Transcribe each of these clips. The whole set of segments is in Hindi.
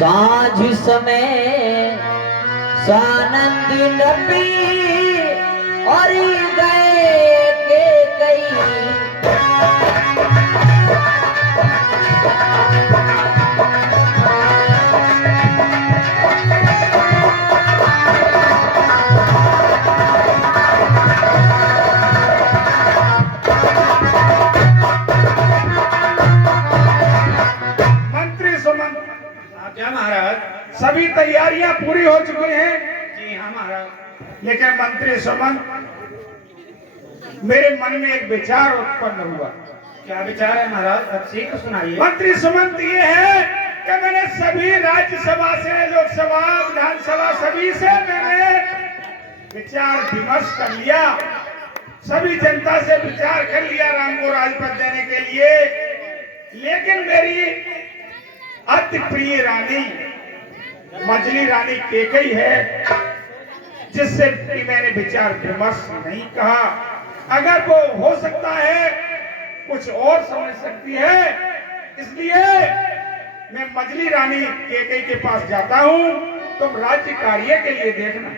सांझ समय सानंद नबी और गए के कई क्या महाराज? सभी तैयारियां पूरी हो चुकी हैं। जी हाँ महाराज। लेकिन मंत्री सुमन, मेरे मन में एक विचार उत्पन्न हुआ। क्या विचार है महाराज? अब शीघ्र सुनाइए। मंत्री सुमन ये है कि मैंने सभी राज्यसभा से, लोकसभा, विधानसभा, सभी से मैंने विचार विमर्श कर लिया, सभी जनता से विचार कर लिया राम को राजपद देने के लिए। लेकिन मेरी अति प्रिय रानी मजली रानी केकई है, जिससे भी मैंने विचार विमर्श नहीं कहा। अगर वो हो सकता है कुछ और समझ सकती है, इसलिए मैं मजली रानी केकई के पास जाता हूँ। तुम राज्य कार्य के लिए देखना।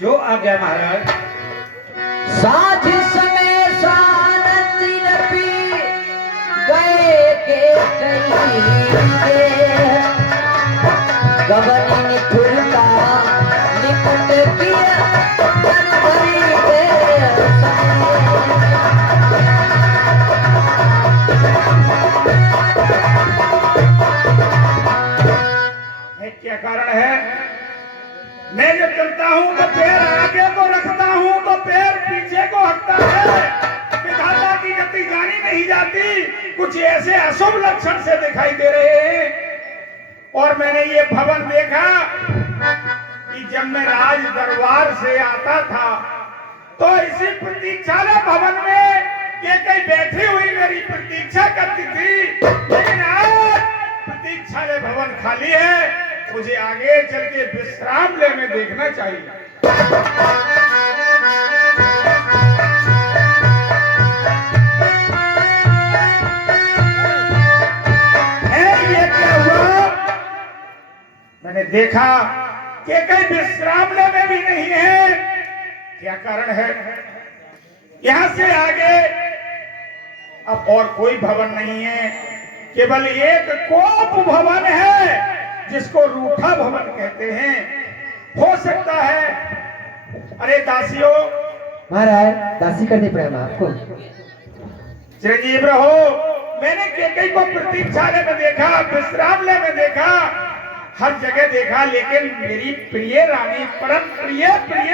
जो आज्ञा महाराज। साझ समय सानंद नबी गए के कई गबनी निपुरता निपुट किया भरी क्या कारण है? मैं जब चलता हूँ तो पैर आगे को रखता हूँ तो पैर पीछे को हटता है। विधाता की गति जानी नहीं जाती। कुछ ऐसे अशुभ लक्षण से दिखाई दे रहे हैं। और मैंने ये भवन देखा कि जब मैं राज दरबार से आता था तो इसी प्रतीक्षालय भवन में केकई बैठी हुई मेरी प्रतीक्षा करती थी। लेकिन आज प्रतीक्षालय भवन खाली है। मुझे आगे चल के विश्राम लेने देखना चाहिए। ये क्या हुआ? मैंने देखा कि कहीं विश्राम लेने भी नहीं है। क्या कारण है? यहां से आगे अब और कोई भवन नहीं है, केवल एक कोप भवन है जिसको रूठा भवन कहते हैं। हो सकता है। अरे दासियों। महाराज, दासी करने पड़ेगा आपको। चिरंजीव रहो। मैंने केकई को प्रतीक्षालय में देखा, विश्रामलय में देखा, हर जगह देखा, लेकिन मेरी प्रिय रानी, परम प्रिय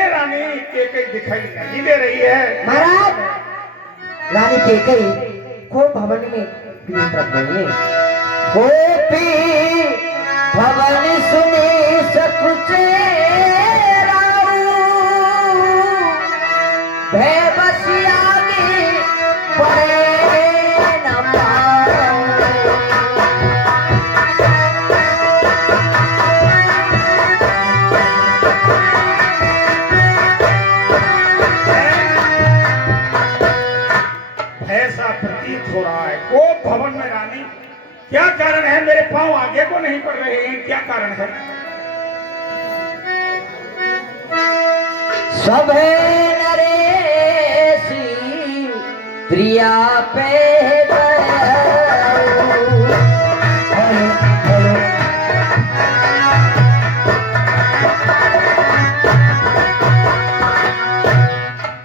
रानी केकई दिखाई नहीं दे रही है। महाराज, रानी केकई को भवन में नहीं है। गोपी भवन सुनी सकुचे भय बसिया में पड़े न पाओ। ऐसा प्रतीत हो रहा है। वो भवन में रानी, क्या कारण है? मेरे पांव आगे को नहीं पड़ रहे हैं। क्या कारण है? सभे नरेशी प्रिया पे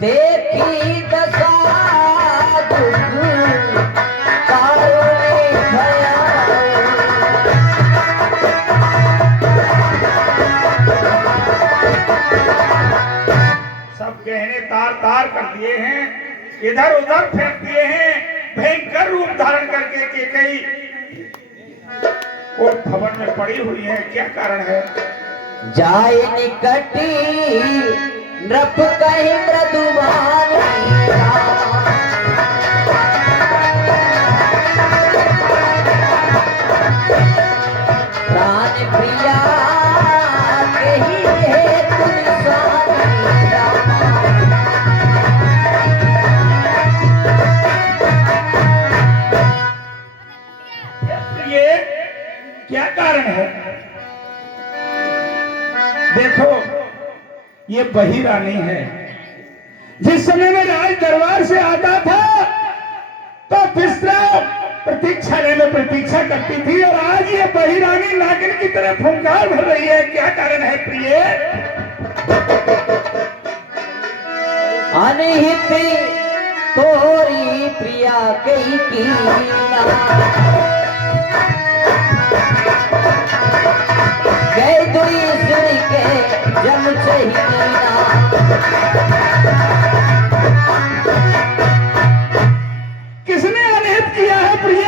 देखी दशा दुख गहने तार तार कर दिए हैं, इधर उधर फेंक दिए हैं। भयंकर रूप धारण करके केकई वो भवन में पड़ी हुई है। क्या कारण है? जाय निकटी नृप कही मृदुवान प्राण प्रिया कही है तुम ये क्या कारण है? ये वही रानी है जिस समय मैं राज दरबार से आता था तो विश्राम प्रतीक्षालय में प्रतीक्षा करती थी, और आज ये वही रानी नागिन की तरह फुंकार भर रही है। क्या कारण है प्रिय? अनहित तोरी प्रिया कई कीना, गए दुई सुन के जम चहीना। किसने अनहित किया है प्रिय?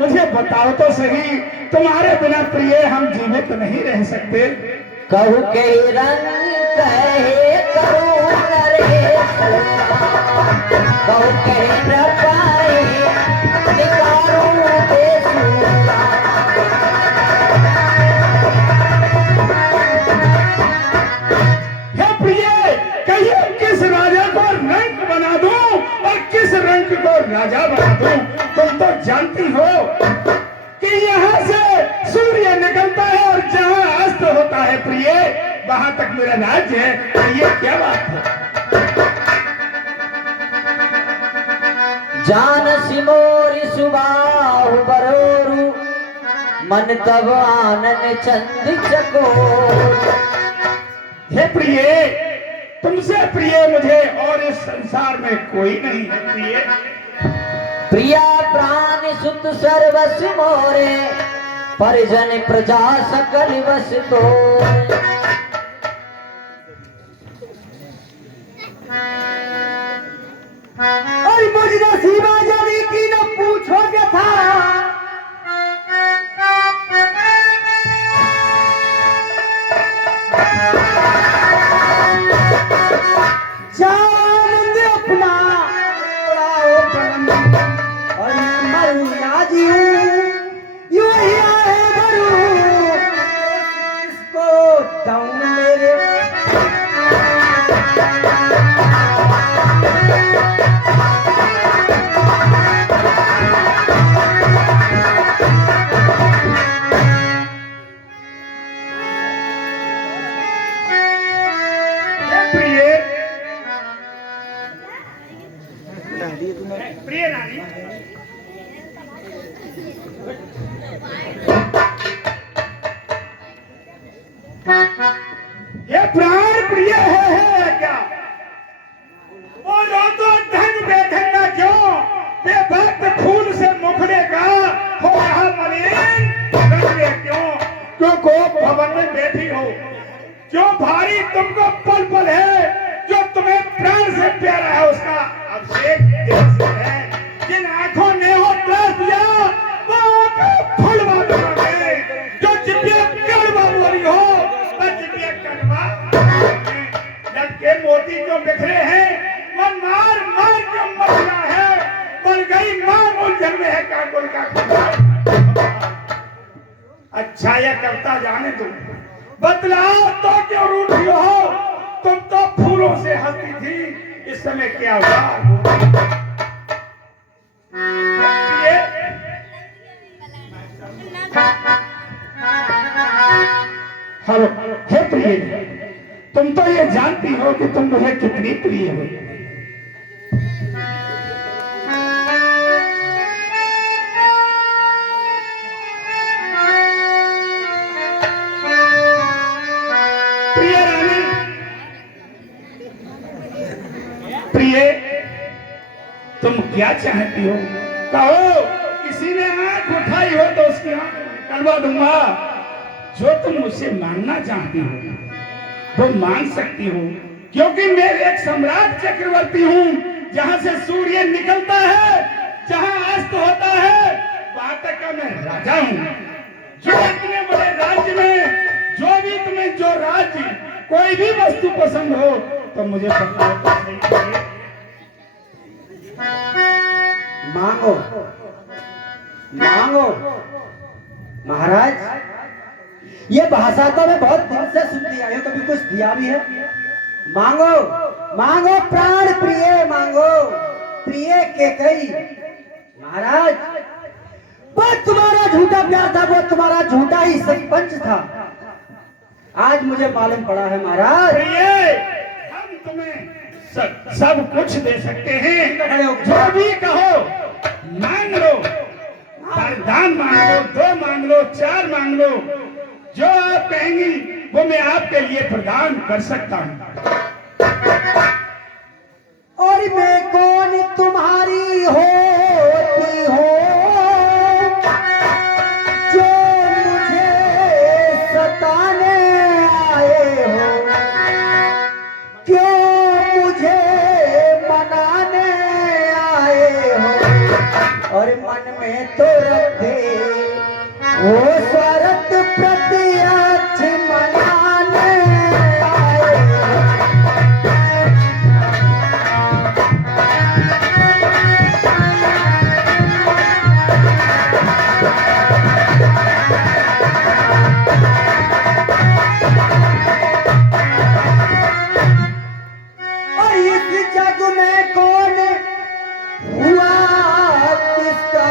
मुझे बताओ तो सही। तुम्हारे बिना प्रिय हम जीवित नहीं रह सकते। कहू के रंग कहे करूं नरेश, कहू के न पाए निकारूं बेसुरा। हे प्रिय, कहिए किस राजा को रंक बना दूं और किस रंक को राजा बना दूं? तुम तो जानती हो कि यहाँ से सूर्य निकलता है और जहाँ अस्त होता है प्रिय, वहां तक मेरा राज्य है। तो ये क्या बात है? जान सिमोरी सुबाहु बरोरु, मन तब आनन चंद चकोर। हे प्रिय, तुमसे प्रिय मुझे और इस संसार में कोई नहीं है प्रिय। प्रिया प्राण सुत सर्वस मोरे, परिजन प्रजा सकल वस तो। और मुझे सीमा जली की न पूछोगे था, जानंद अपना और मरू ना जीऊं, यूं ही आए मरू, इसको जाऊं मेरे। प्रिय रानी, ये प्राण प्रिय है क्या? बोलो तो ढंग बेढंग का क्यों? बेभक्त खून से मुखड़े का हो रहा मलिन रंगे क्यों? क्यों को भवन में बैठी हो? जो भारी तुमको पल पल है, जो तुम्हें प्राण से प्यारा है, उसका अभिषेक देश है। जिन आंखों ने हो त्रास दिया वो आंखों फुलवा दोगे। जो जिब्बियां कड़वा बोली हो वो जिब्बियां कड़वा। जब के मोती जो बिखरे हैं वो मार मार जो मसला है, बन गई मार उलझन में है काकुल का खुदा। अच्छा यह करता जाने तुम बदलाव तो क्यों रूठी हो? तुम तो फूलों से हंसती थी, इस समय क्या हुआ? हेलो, हे प्रिय, तुम तो ये जानती हो कि तुम मुझे कितनी प्रिय हो। प्रिय रानी, प्रिय, तुम क्या चाहती हो? कहो। किसी ने आंख उठाई हो तो उसकी आंख निकलवा दूंगा। जो तुम मुझसे मांगना चाहती हो वो मांग सकती हो, क्योंकि मैं एक सम्राट चक्रवर्ती हूँ। जहाँ से सूर्य निकलता है, जहाँ अस्त होता है, वहां तक का मैं राजा हूँ। जो इतने बड़े राज्य में जो भी तुम्हें जो राज्य कोई भी वस्तु पसंद हो तो मुझे बताओ तो सही। मांगो मांगो महाराज, ये भाषा तो मैं बहुत दिन से सुनती आई हूँ, कभी कुछ दिया भी है? मांगो मांगो प्राण प्रिय, मांगो प्रिय के कई। महाराज, वो तुम्हारा झूठा प्यार था, वो तुम्हारा झूठा ही सरपंच था। आज मुझे मालूम पड़ा है महाराज, प्रिय तुम्हें सब कुछ दे सकते हैं। जो भी कहो मांग लो, वरदान मांग लो, 2 मांग लो, 4 मांग लो, जो आप कहेंगी वो मैं आपके लिए प्रदान कर सकता हूँ। और मैं कौन तुम्हारी होती हो जो मुझे सताने आए हो, क्यों मुझे मनाने आए हो, और मन में तो रखे वो स्वार्थ प्रत्यक्ष मनाने आए हो। और इस जग में कौन हुआ किसका,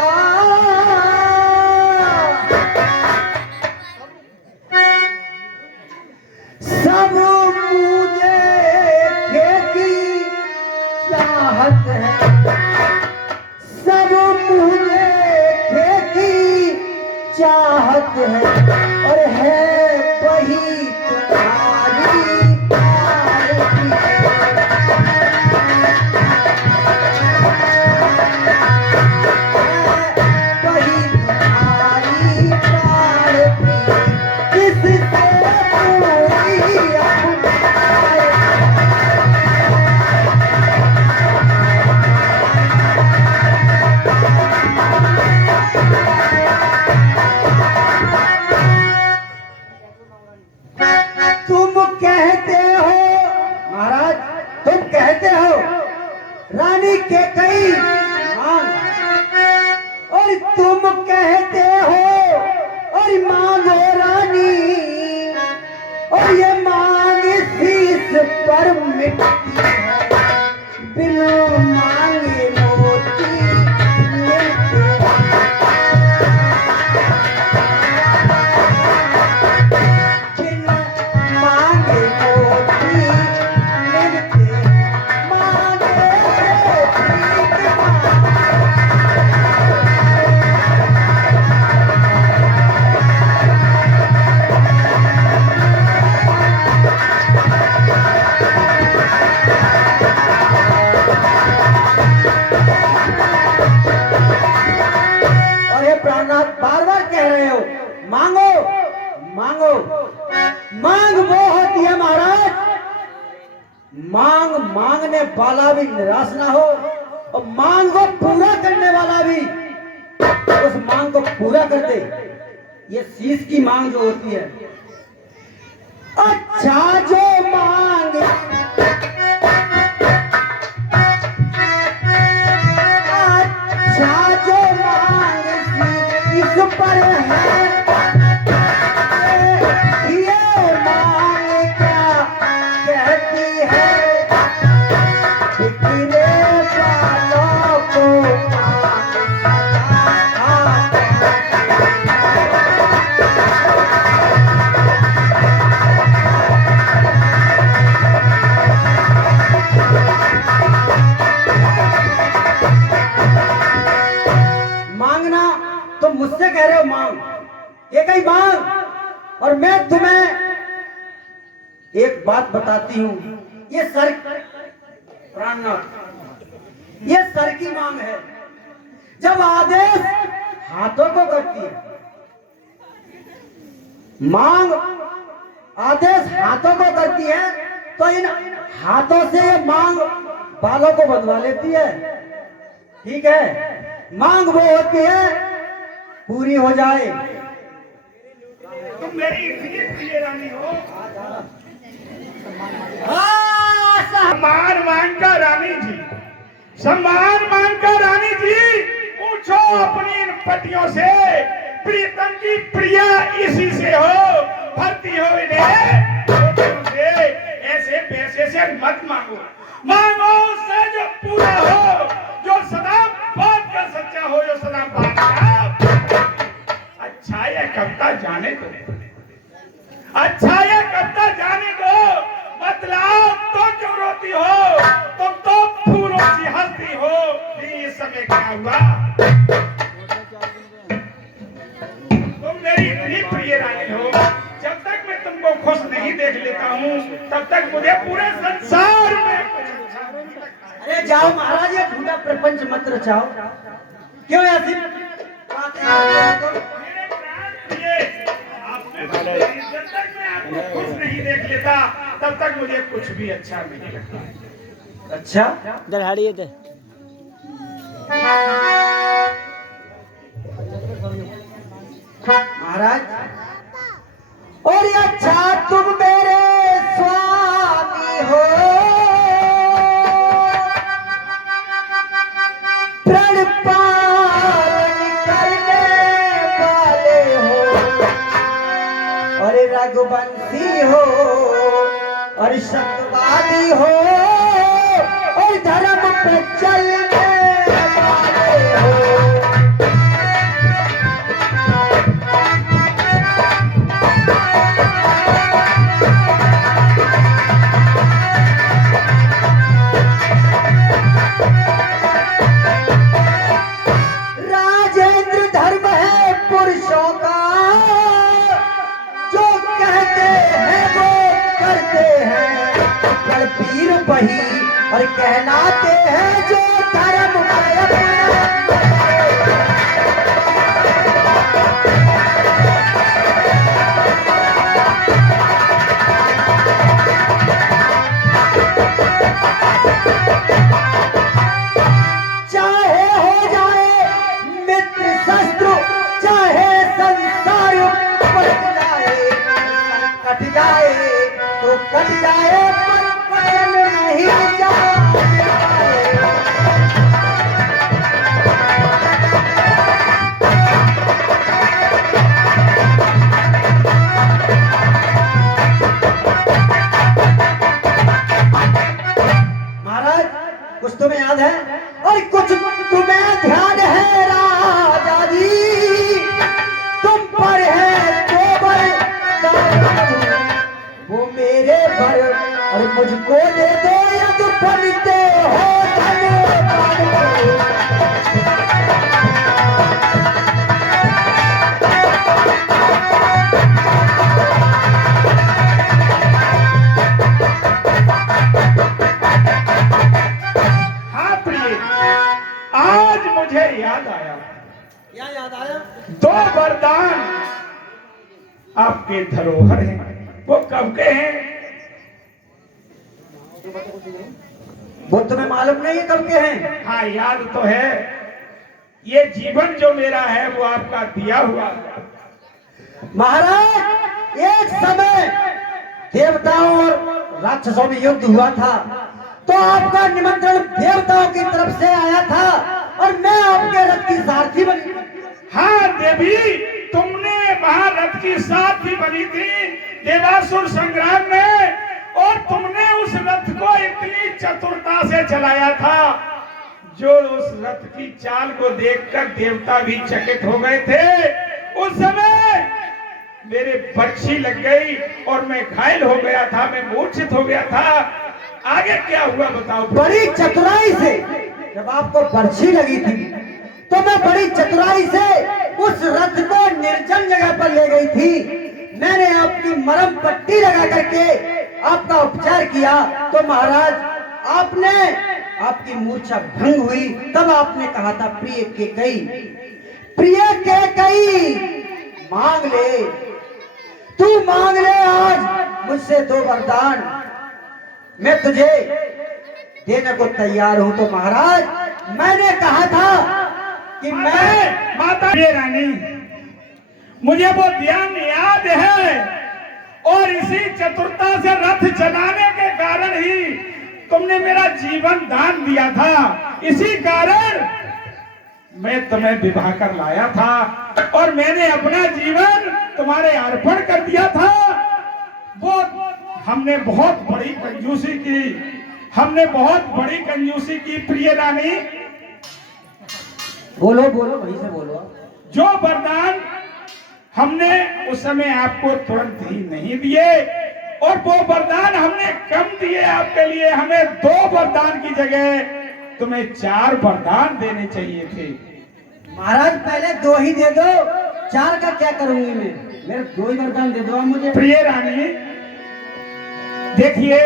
सब मुझे की चाहत है, सब मुझे की चाहत है, और है वही तुम्हारी प्यार वही तुम्हारी प्यार किससे पूरी अपनाए। तुम कहते हो महाराज, तुम कहते हो रानी के कई मांग, और तुम कहते हो और मांगो रानी, और ये मांग शीश पर मिटती है, बिन मांगे मोती मिलते हैं। बिन मांगे मोती मिलते हैं, मांगे से भीख और ये प्राणनाथ बार बार कह रहे हो मांगो मांगो। मांग वो होती है महाराज, मांग मांगने वाला भी निराश ना हो, और मांग को पूरा करने वाला भी उस मांग को पूरा कर दे। ये शीश की मांग जो होती है, अच्छा जो मांग अच्छा जो मांग इस पर है, ये मांग क्या कहती है, बिखरे बालों को मांग मांगना तो मुझसे कह रहे हो मांग, एक ही मांग। और मैं तुम्हें एक बात बताती हूं, ये सर प्राणनाथ, ये सर की मांग है। जब आदेश हाथों को करती है मांग, आदेश हाथों को करती है, तो इन हाथों से ये मांग बालों को बंधवा लेती है। ठीक है, मांग वो होती है पूरी हो जाए। तुम मेरी इतनी प्रिय रानी हो, सम्मान मांगकर रानी जी, सम्मान मांगकर रानी जी, पूछो अपनी इन पतियों से, प्रीतम की प्रिया इसी से हो, भरती हो इन्हें से, ऐसे पैसे से मत मांगो, मांगो उससे जो पूरा हो, जो सदा बात का सच्चा हो, जो सदा बात का अच्छा या कविता जाने दो, अच्छा या कविता जाने दो, मतलब तो क्यों रोती समय क्या हुआ, तुम मेरी इतनी प्रिय रानी हो, जब तक मैं तुमको खुश नहीं देख लेता हूँ तब तक मुझे पूरे संसार में कुछ अच्छा नहीं लगता। अरे जाओ महाराज, ये झूठा प्रपंच मत रचाओ। क्यों ऐसी बातें करते हो तुम? मेरे प्राण प्रिय, जब तक मैं आपको खुश नहीं देख लेता तब तक मुझे कुछ भी अच्छा नहीं लगता। अच्छा, दरहाड़िए थे। महाराज, और ये अच्छा तुम मेरे स्वामी हो, प्रण पालन करने वाले हो, और रघुवंशी हो, और सत्यवादी हो, और धर्म पे चलने वाले हो। राजेंद्र धर्म है पुरुषों का, जो कहते हैं वो करते हैं, रणबीर वही और कहलाते हैं जो धर्म में अपना चाहे हो जाए मित्र शत्रु, चाहे संसार पलट जाए, कट जाए तो कट जाए, पर बदल नहीं जाए। महाराज, कुछ तुम्हें याद है और कुछ तुम्हें ध्यान है राजा जी, तुम पर है तो बरदान, वो मेरे पर और मुझको दे दो, यद बनते हो धन्यवाद। हाँ प्रिय, आज मुझे याद आया, क्या याद आया? दो वरदान आपके धरोहर हैं, वो कब के हैं? वो तुम्हें मालूम नहीं है कब के हैं? हाँ याद तो है, ये जीवन जो मेरा है वो आपका दिया हुआ है। महाराज, एक समय देवताओं और राक्षसों में युद्ध हुआ था, तो आपका निमंत्रण देवताओं की तरफ से आया था और मैं आपके रथ की सारथी बनी। हाँ देवी, तुमने महारथ की सारथी बनी थी देवासुर संग्राम में, और तुमने उस रथ को इतनी चतुरता से चलाया था, जो उस रथ की चाल को देखकर देवता भी चकित हो गए थे। उस समय मेरे बर्छी लग गई और मैं घायल हो गया था, मैं मूर्छित हो गया था। आगे क्या हुआ बताओ। बड़ी चतुराई से जब आपको बर्छी लगी थी, तो मैं बड़ी चतुराई से उस रथ को निर्जन जगह पर ले गई थी। मैंने आपकी मरहम पट्टी लगा करके आपका उपचार किया, तो महाराज आपने, आपकी मूर्छा भंग हुई। तब आपने कहा था, प्रिय केकई, प्रिय केकई, मांग ले, तू मांग ले आज मुझसे दो वरदान, मैं तुझे देने को तैयार हूं। तो महाराज, मैंने कहा था कि मैं माता रानी, मुझे वो ध्यान याद है, और इसी चतुरता से रथ चलाने के कारण ही तुमने मेरा जीवन दान दिया था। इसी कारण मैं तुम्हें विवाह कर लाया था और मैंने अपना जीवन तुम्हारे अर्पण कर दिया था। वो हमने बहुत बड़ी कंजूसी की, हमने बहुत बड़ी कंजूसी की प्रिय रानी। बोलो बोलो, वहीं से बोलो। जो वरदान हमने उस समय आपको तुरंत ही नहीं दिए, और वो वरदान हमने कम दिए आपके लिए, हमें दो वरदान की जगह तुम्हें 4 वरदान देने चाहिए थे। महाराज पहले 2 ही दे दो, 4 का क्या करूंगी मैं? मेरे 2 ही वरदान दे दो आप मुझे। प्रिय रानी, देखिए,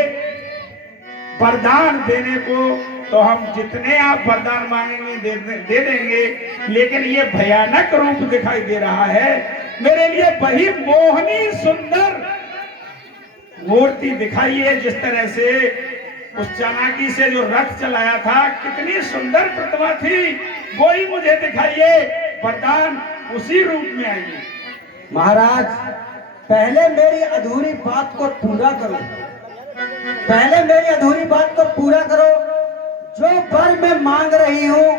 वरदान देने को तो हम जितने आप वरदान मांगेंगे दे देंगे, लेकिन ये भयानक रूप दिखाई दे रहा है। मेरे लिए वही मोहनी सुंदर मूर्ति दिखाइए, जिस तरह से उस चाणक्य से जो रथ चलाया था, कितनी सुंदर प्रतिमा थी, वही मुझे दिखाइए। वरदान उसी रूप में आइए। महाराज पहले मेरी अधूरी बात को पूरा करो, पहले मेरी अधूरी बात को पूरा करो। जो वर मैं मांग रही हूँ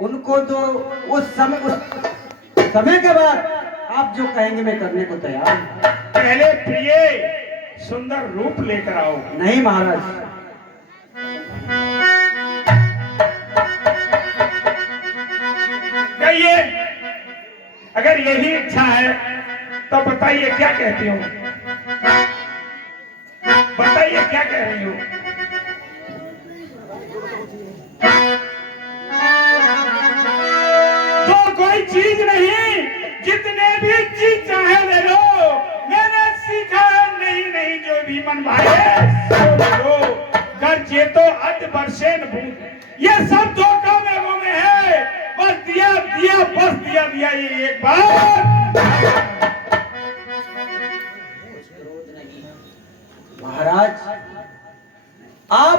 उनको दो, उस समय के बाद आप जो कहेंगे मैं करने को तैयार हूं। पहले प्रिय सुंदर रूप लेकर आओ। नहीं महाराज, कहिए, अगर यही इच्छा है तो बताइए क्या कहती हो, बताइए क्या कह रही हो। तो कोई चीज नहीं, जितने भी चीज चाहे ले लो। मैंने सीखा है, नहीं जो भी मन भाए सो लो। कर चेतो अद बरसेन भूत, ये सब धोखा में है। बस दिया बस दिया ये एक बार। महाराज आप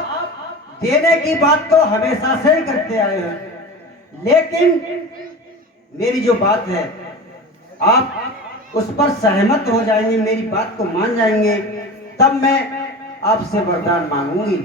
देने की बात तो हमेशा से ही करते आए हैं, लेकिन मेरी जो बात है आप उस पर सहमत हो जाएंगे, मेरी बात को मान जाएंगे, तब मैं आपसे वरदान मांगूंगी।